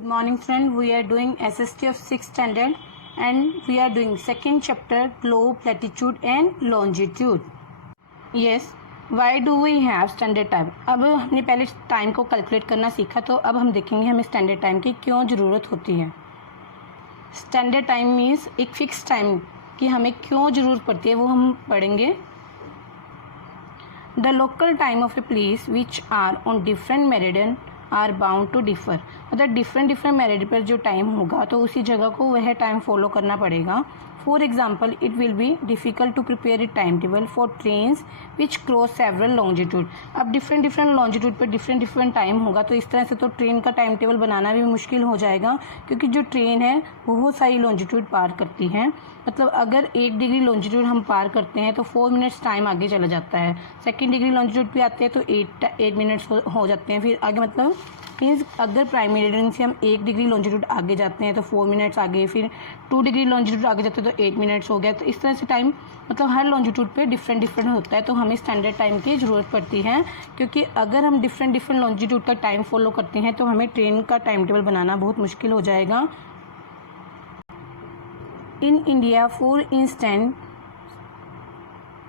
Good morning friend, we are doing SST of 6th standard and we are doing second chapter globe, latitude and longitude. Yes, why do we have standard time? अब हमने पहले time को calculate करना सीखा, तो अब हम देखेंगे हमें स्टैंडर्ड टाइम की क्यों ज़रूरत होती है। स्टैंडर्ड टाइम मीन्स एक फिक्स टाइम की हमें क्यों ज़रूरत पड़ती है, वो हम पढ़ेंगे। The local time of a place which are on different meridian are bound to differ, मतलब डिफरेंट मेरिडियन पर जो टाइम होगा तो उसी जगह को वह टाइम फॉलो करना पड़ेगा। For example, it will be difficult to prepare a time table for trains which cross several longitude. अब डिफरेंट लॉन्जिट्यूड पर डिफरेंट टाइम होगा, तो इस तरह से तो ट्रेन का टाइम टेबल बनाना भी मुश्किल हो जाएगा, क्योंकि जो ट्रेन है बहुत सारी लॉन्जिट्यूड पार करती है। मतलब अगर 1 डिग्री लॉन्जिट्यूड हम पार करते हैं तो 4 मिनट्स टाइम आगे चला जाता है। 2 डिग्री लॉन्जिट्यूड पे आते हैं तो 8 मिनट्स हो जाते हैं। फिर आगे मतलब मीन्स अगर प्राइम मेरिडियन से हम 1 डिग्री लॉन्जिट्यूड आगे जाते हैं तो 4 मिनट्स आगे, फिर 2 डिग्री लॉन्जिट्यूड आगे जाते हैं तो 8 मिनट्स हो गया। तो इस तरह से टाइम मतलब हर लॉन्जिट्यूड पे डिफरेंट होता है, तो हमें स्टैंडर्ड टाइम की ज़रूरत पड़ती है, क्योंकि अगर हम डिफरेंट लॉन्जिट्यूड का टाइम फॉलो करते हैं तो हमें ट्रेन का टाइम टेबल बनाना बहुत मुश्किल हो जाएगा। In India, for instance,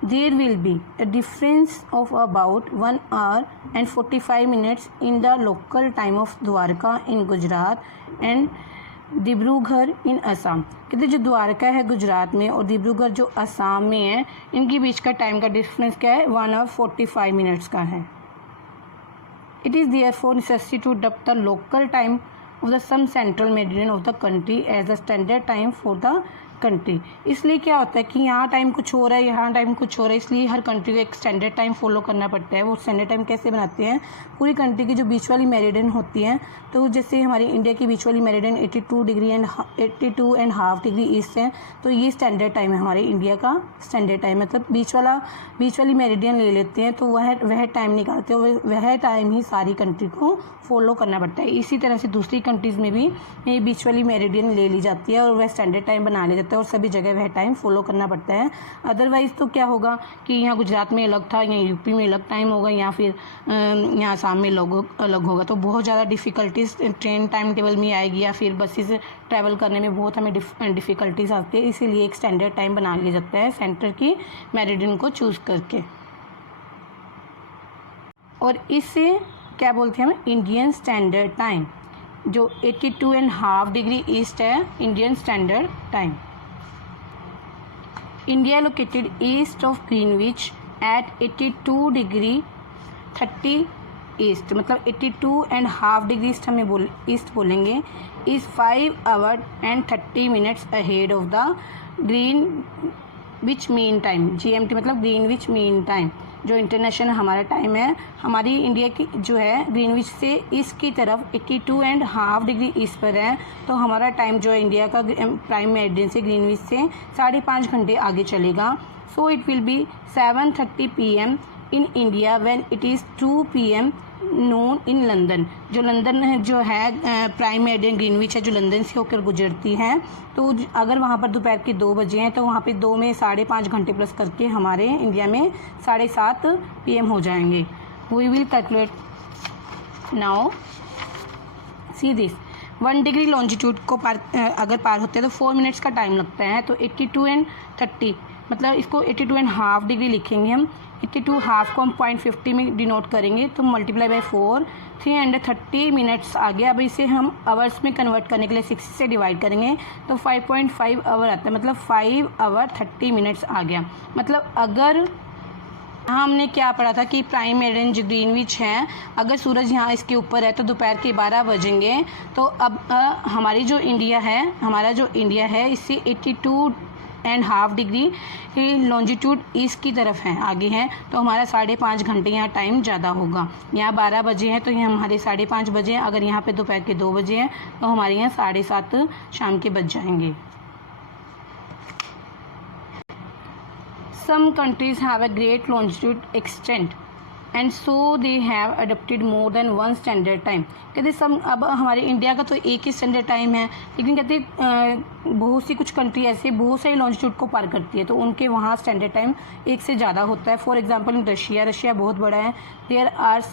there will be a difference of about 1 hour and 45 minutes in the local time of Dwarka in Gujarat and Dibrugarh इन असम। कहते जो द्वारका है गुजरात में और डिब्रूगढ़ जो असम में है, इनके बीच का टाइम का डिफरेंस क्या है, 1 hour 45 minutes का है। It is therefore necessary to adopt the local time of the some central meridian of the country as the standard time for the country. इसलिए क्या होता है कि यहाँ टाइम कुछ हो रहा है, यहाँ टाइम कुछ हो रहा है, इसलिए हर कंट्री को एक स्टैंडर्ड टाइम फॉलो करना पड़ता है। वो स्टैंडर्ड टाइम कैसे बनाते हैं, पूरी कंट्री की जो बीच वाली मेरिडियन होती हैं, तो जैसे हमारी इंडिया की बीच वाली meridian 82 degree and 82.5 degree east है, तो ये स्टैंडर्ड टाइम है हमारे इंडिया का स्टैंडर्ड टाइम। मतलब बीच वाली मेरिडियन ले लेते हैं तो वह टाइम निकालते हैं, वह टाइम ही सारी कंट्री को फॉलो करना पड़ता है। इसी तरह से दूसरी कंट्रीज़ में भी ये बीच वाली मेरिडियन ले ली जाती है और वह स्टैंडर्ड टाइम बना लिया जाता है और सभी जगह वह टाइम फॉलो करना पड़ता है। अदरवाइज़ तो क्या होगा कि यहाँ गुजरात में अलग था, यहाँ यूपी में अलग टाइम होगा, या फिर यहाँ आसाम में अलग होगा, तो बहुत ज़्यादा डिफ़िकल्टीज ट्रेन टाइम टेबल में आएगी, या फिर बसेस से ट्रैवल करने में बहुत हमें डिफ़िकल्टीज आती है। इसीलिए एक स्टैंडर्ड टाइम बना लिया जाता है सेंटर की मेरिडियन को चूज़ करके, और इससे क्या बोलते हैं हम, इंडियन स्टैंडर्ड टाइम, जो 82.5 डिग्री ईस्ट है Indian standard time. India located east of Greenwich at 82 degree 30 east, मतलब 82.5 डिग्री ईस्ट हमें ईस्ट बोलेंगे, is 5 hours and 30 minutes ahead of the Greenwich mean time. GMT मतलब ग्रीनविच मीन टाइम, जो international हमारा time है। हमारी India की जो है ग्रीनविच से ईस्ट की तरफ 82.5 डिग्री ईस्ट पर है, तो हमारा टाइम जो है इंडिया का प्राइम मेरिडियन से ग्रीनविच से 5.5 घंटे आगे चलेगा। So it will B 7:30 PM in India when it is 2 PM Noon in London. जो लंदन है जो है प्राइम मेरिडियन ग्रीनविच है जो लंदन से होकर गुजरती है, तो अगर वहाँ पर दोपहर के 2 बजे हैं तो वहाँ पे 2 में 5.5 घंटे प्लस करके हमारे इंडिया में 7:30 PM हो जाएंगे। We will calculate now, see this. 1 degree longitude को अगर पार होते हैं तो 4 मिनट्स का टाइम लगता है, तो 82 and 30 मतलब इसको 82.5 डिग्री लिखेंगे हम। 82.5 को हम 0.50 में डिनोट करेंगे, तो मल्टीप्लाई बाय 4, 330 मिनट्स आ गया। अब इसे हम आवर्स में कन्वर्ट करने के लिए 6 से डिवाइड करेंगे तो 5.5 आवर आता है, मतलब 5 hours 30 minutes आ गया। मतलब अगर हमने क्या पढ़ा था कि प्राइम मेरिडियन जो ग्रीनविच है, अगर सूरज यहाँ इसके ऊपर है तो दोपहर के 12 बजेंगे, तो अब हमारा जो इंडिया है इससे 82.5 डिग्री लॉन्जिट्यूड ईस्ट की तरफ है, आगे है, तो हमारा 5.5 घंटे यहाँ टाइम ज़्यादा होगा। यहाँ 12 बजे हैं तो यहाँ हमारे 5:30 बजे हैं, अगर यहाँ पे दोपहर के 2 बजे हैं तो हमारे यहाँ 7:30 शाम के बज जाएंगे। Some countries have a great longitude extent and so they have adopted more than one standard time। कहते अब हमारे इंडिया का तो एक ही स्टैंडर्ड टाइम है, लेकिन कहते बहुत सी कुछ कंट्री ऐसे बहुत सारी लॉन्जिट्यूड को पार करती है, तो उनके वहाँ स्टैंडर्ड टाइम एक से ज़्यादा होता है। फॉर एग्जांपल रशिया बहुत बड़ा है, there are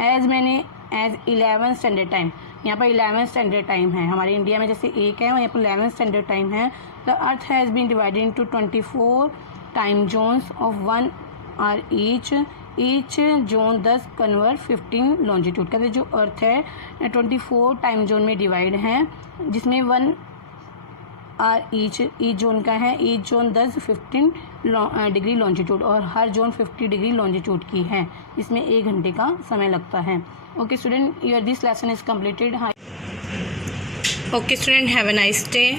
as many as 11 standard time. यहाँ पर 11 स्टैंडर्ड टाइम है। हमारे इंडिया में जैसे एक है, यहाँ पर 11 स्टैंडर्ड टाइम है। The earth has been divided into 24 time zones of 1 hour each zone 10 convert 15 longitude. कहते जो अर्थ है 24 टाइम जोन में डिवाइड है, जिसमें 1 आवर ईच जोन का है, ईच जोन 15 डिग्री लॉन्जिट्यूड, और हर जोन 50 डिग्री लॉन्जिट्यूड की है, जिसमें 1 घंटे का समय लगता है। Okay student, your this lesson is completed. Okay student, have a nice day.